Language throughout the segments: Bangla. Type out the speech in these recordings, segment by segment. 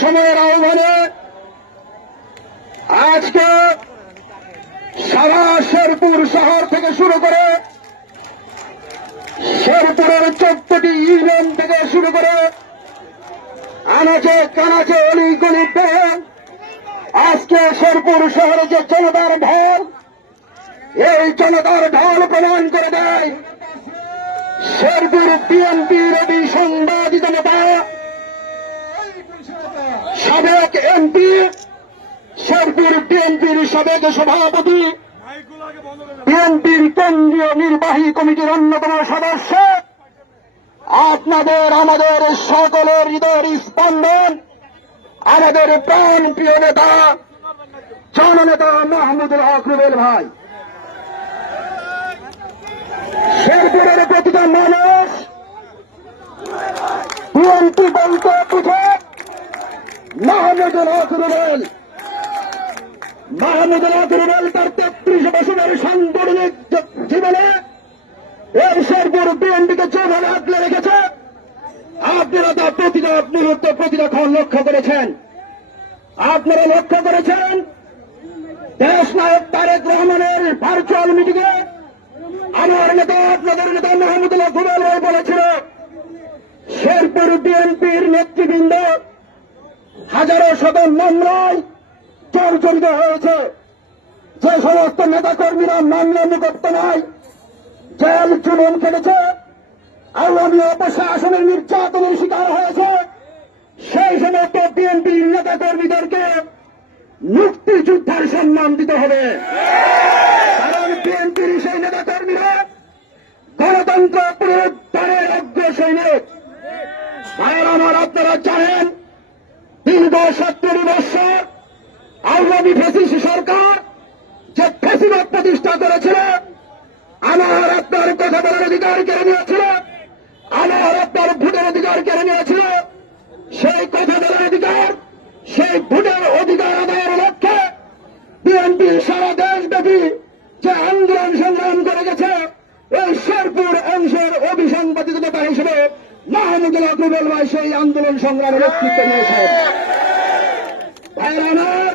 সময়ের আহ্বানে আজকে সারা শেরপুর শহর থেকে শুরু করে শেরপুরের চোদ্দটি ইউনিয়ন থেকে শুরু করে আনাচে কানাচে অলি গলিতে আজকে শেরপুর শহরে যে জনতার ঢল, এই জনতার ঢল প্রমাণ করে দেয়। শেরপুর বিএনপির অতি সংবাদিত নেতা সাবেক এমপি, শেরপুর বিএনপির সাবেক সভাপতি, বিএনপির কেন্দ্রীয় নির্বাহী কমিটির অন্যতম সদস্য। আপনাদের, আমাদের সকলের হৃদয়ের স্পন্দন, আমাদের প্রাণ প্রিয় নেতা, জননেতা মাহমুদুল হক রুবেল ভাই। শেরপুরের প্রতিটা মানুষ, বিএনপি বলতে বুঝে মাহমুদুল হক রুবেল মাহমুদুল তার তেত্রিশ বছরের সাংগঠনিক জীবনে এই শেরপুর বিএনপিকে যেভাবে আগলে রেখেছে, আপনারা তা প্রতিটা মুহূর্তে প্রতিটা ক্ষণ লক্ষ্য করেছেন। আপনারা লক্ষ্য করেছেন, দেশ নায়ক তারেক রহমানের ভার্চুয়াল মিটিংয়ে আমার নেতা, আপনাদের নেতা মাহমুদুল্লাহ গুবেল বলেছিল, শেরপুর বিএনপির নেতৃবৃন্দ হাজারো শত মামলায় জর্জরিত হয়েছে। যে সমস্ত নেতা কর্মীরা মামলা মুক্ত নাই, জেল জীবন কেটেছে আওয়ামী প্রশাসনের নির্যাতনের শিকার হয়েছে। সেই সমস্ত বিএনপির নেতা কর্মীদেরকে মুক্তিযুদ্ধের সম্মান দিতে হবে। দীর্ঘ সত্তর বৎসর আওয়ামী ফেসিস সরকার যে ফেসিবাদ প্রতিষ্ঠা করেছিল আমার আপনার কথা বলার অধিকার কেড়ে নিয়েছিল আমার আপনার ভোটের অধিকার কেড়ে নিয়েছিল, সেই কথা বলার অধিকার, সেই ভোটের অধিকার আদায়ের লক্ষ্যে বিএনপি সারা দেশব্যাপী যে আন্দোলন সংগ্রাম করে গেছে, এই শেরপুর অংশের অভিসংবাদিত নেতা হিসেবে মাহমুদুল ভাই সেই আন্দোলন সংগ্রামের নেতৃত্ব নিয়েছেন ভাইরা আমার,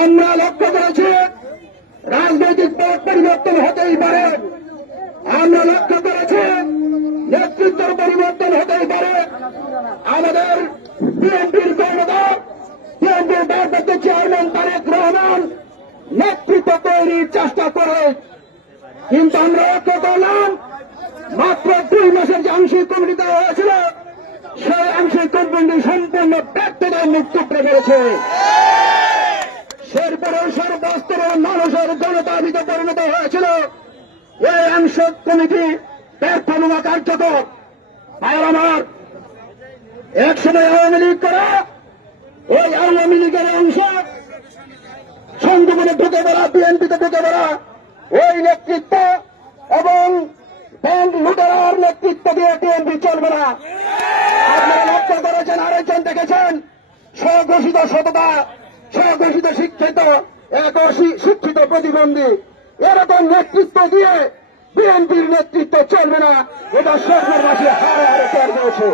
আমরা লক্ষ্য করেছি রাজনৈতিক পথ পরিবর্তন হতেই পারে। আমরা লক্ষ্য করেছি, নেতৃত্বের পরিবর্তন হতেই পারে। আমাদের বিএনপির কর্মদল বিএনপির ভারপ্রাপ্ত চেয়ারম্যান তারেক রহমান নেতৃত্ব তৈরির চেষ্টা করে। কিন্তু আমরা লক্ষ্য করলাম, মাত্র দুই মাসের যে আংশিক কমিটি দেওয়া হয়েছিল, সেই আংশিক কমিটি সম্পূর্ণ ব্যর্থতার মুখ টুকরে শেরপুরের সর্বস্তরের মানুষের জনতাবিতে পরিণত হয়েছিল। এই অংশ কমিটি ব্যর্থনুমা কার্যত ভাইয়ের আমার এক সময় আওয়ামী লীগ করা, ওই আওয়ামী লীগের অংশ সংযোগনে ঢুকে পড়া, বিএনপিতে ঢুকে পড়া, ওই নেতৃত্ব এবং ব্যাংক লুটেরার নেতৃত্ব দিয়ে বিএনপি চলবে না। আপনারা লক্ষ্য করেছেন, আরেকজন দেখেছেন, স্বঘোষিত সততা স্বঘোষিত শিক্ষিত এক শিক্ষিত প্রতিবন্ধী, এরকম নেতৃত্ব দিয়ে বিএনপির নেতৃত্ব চলবে না এটা সরকার মাসে হারে হয়েছে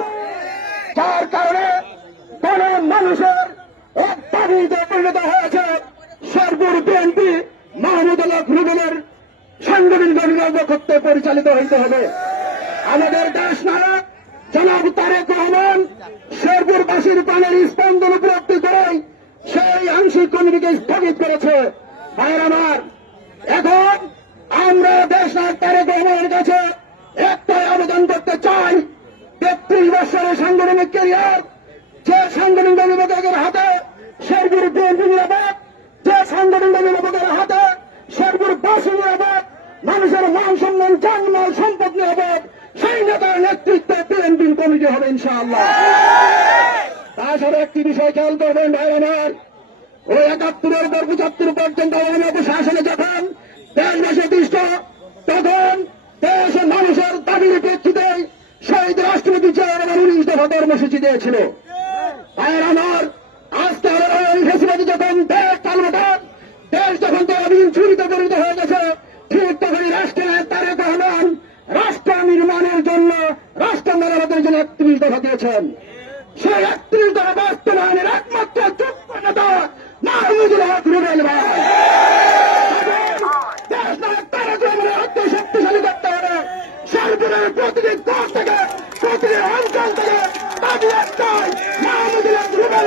যার কারণে কোন মানুষের এক পরিণত হয়েছে শেরপুর বিএনপি মাহমুদুল্লাহ রুবেলের সাংগঠনিক কর্তৃত্বে পরিচালিত হইতে হবে। আমাদের দেশ নায়ক জনাব তারেক রহমান শেরপুরবাসীর প্রাণের স্পন্দন উপলব্ধি করে সেই আংশিক কমিটিকে স্থগিত করেছে। ভাইয়ের আমার, এখন আমরা দেশ তারেক রহমানের কাছে একটাই আবেদন করতে চাই, তেত্রিশ বছরের সাংগঠনিক ক্যারিয়ার, যে সাংগঠনিক অভিভাবকের হাতে শেরপুর বিএনপি নিরাপদ, যে সাংগঠনিক অভিভাবকের হাতে শেরপুর বাসী নিরাপদ, মানুষের মান সম্মান, জানমাল সম্পদ নিরাপদ, সেই নেতার নেতৃত্বে বিএনপি কমিটি হবে ইনশাআল্লাহ। তাছাড়া একটি বিষয় খেয়াল করবেন ভাই আমার ওই একাত্তরের পঁচাত্তর পর্যন্ত আওয়ামী প্রশাসনে যখন দেশবাসী দৃষ্ট, তখন দেশ ও মানুষের দাবির প্রেক্ষিতে শহীদ রাষ্ট্রপতি জিয়া রহমান উনিশ দফা কর্মসূচি দিয়েছিল। ভাইয়ের আমার আজকে ওই যখন দেশ চালমাটার দেশ যখন তহবিল চুরিতে পরিণত হয়ে গেছে, ঠিক তখনই রাষ্ট্রের তারেক রহমান রাষ্ট্র নির্মাণের জন্য রাষ্ট্র মেরামতের জন্য একত্রিশ দফা দিয়েছেন। সেই একত্রিশ দফা বাস্তবায়নের একমাত্র যোগ্য নেতা মাহমুদুল হক রুবেল ভাই দেশ নায়ক তারা জমিনে আত্মশক্তিশালী করতে হবে শেরপুরের প্রতিটি ঘর থেকে প্রতিটি অঞ্চল থেকে দাবি একটাই মাহমুদুল্লাহ রুবেল